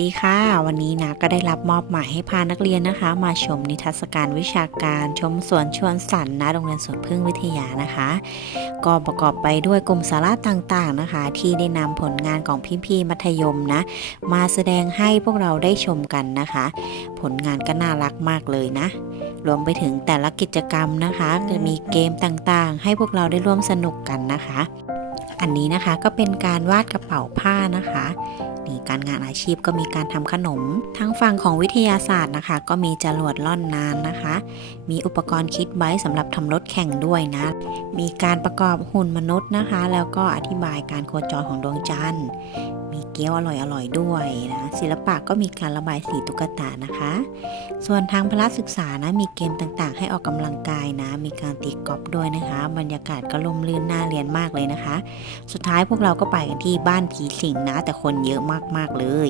ดีค่ะ วันนี้นะก็ได้รับมอบหมายให้พานักเรียนนะคะ มาชมนิทรรศการวิชาการชมสวนชวนสันนะโรงเรียนสวนพึ่งวิทยานะคะ ก็ประกอบไปด้วยกลุ่มสาระต่างๆนะคะ ที่ได้นำผลงานของพี่ๆมัธยมนะ มาแสดงให้พวกเราได้ชมกันนะคะ ผลงานก็น่ารักมากเลยนะ รวมไปถึงแต่ละกิจกรรมนะคะจะมีเกมต่างๆ ให้พวกเราได้ร่วมสนุกกันนะคะ อันนี้นะคะก็เป็นการวาดกระเป๋าผ้านะคะนี่การงานอาชีพก็มีการทำขนม ทั้งฝั่งของวิทยาศาสตร์นะคะ ก็มีจรวดล่อนนานนะคะ มีอุปกรณ์คิดไว้สำหรับทำรถแข่งด้วยนะ มีการประกอบหุ่นมนุษย์นะคะ แล้วก็อธิบายการโคจรของดวงจันทร์ มีเกี๊ยวอร่อยๆด้วยนะ ศิลปะก็มีการระบายสีตุ๊กตานะคะ ส่วนทางพละศึกษานะ มีเกมต่างๆ ให้ออกกำลังกายนะ มีการตีกอล์ฟด้วยนะคะ บรรยากาศก็ร่มรื่นน่าเรียนมากเลยนะคะสุดท้ายพวกเราก็ไปกันที่บ้านผีสิงนะ แต่คนเยอะมากๆเลย